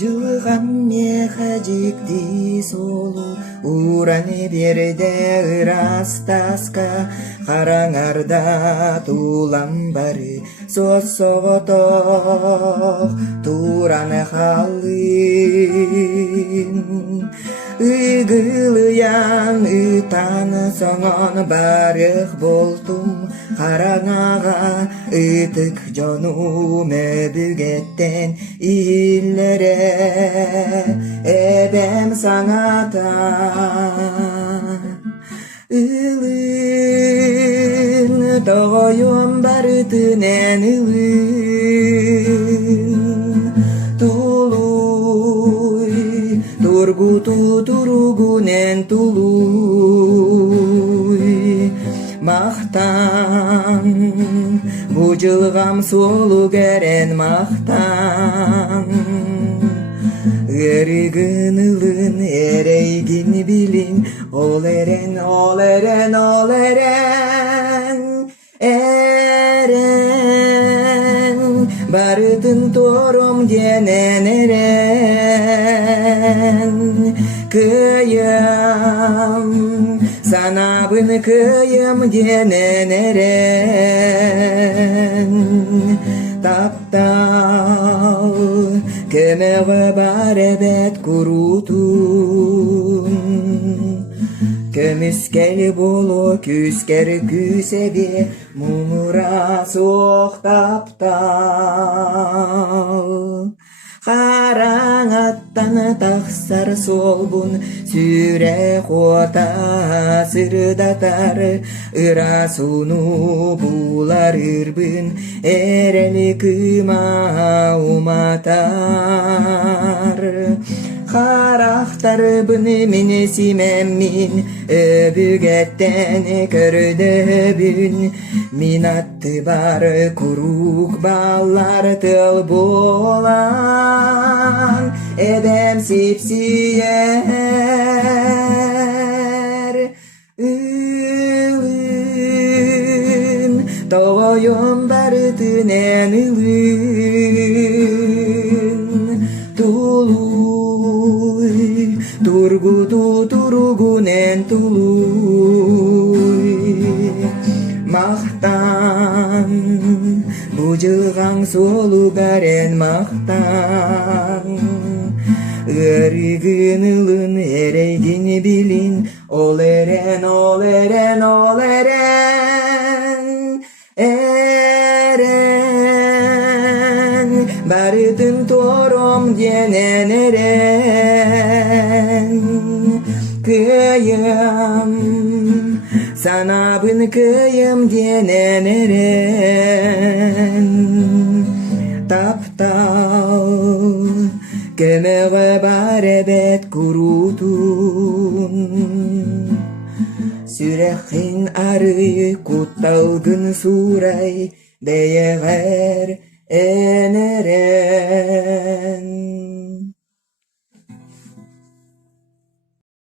жылган мехажикти солу ураны берде ырастаска караңарда тулам бары сосоготок тураны халын ыгылыян ытаны соңон барых болтум караңага ытык жонум өбүгеттен иллере эбем саңата ылын тоgoyum барытынен ылын тулуй тургуту туругунен тулуй мактан бужылгам солу керен мактан Эригин ылын эрейгин билин ол эрен ол эрен ол эрен эрен барытын тором денен эрен кыйым санабын кыйым денен эрен таптал кемеге бар эбет курутун көмүскел боло күскер күсеби мумура соктаптал Қараң аттаны тақсар солбун сүре хота сырдатар ыра суну булар ырбын эрели кыма уматар Харахтар бұны мені симеммин өбүгеттен көрдөбүн Мин атты бар курук баллар тыл болан Эдем сипсиер ылын Тоғойым барытынен ылын Тулуй тургуту туругунен тулуй Мақтан бужылгаң солу бәрен мақтан Өрігін ылын эрейгін билин Ол эрен, ол эрен, ол эрен Эрен барытын тором денен эрен Кыйым санабын кыйым денен эрен Таптал көмөгө бар эбет курутун Сүрехин ары кутталгын сурай Бейегер энерен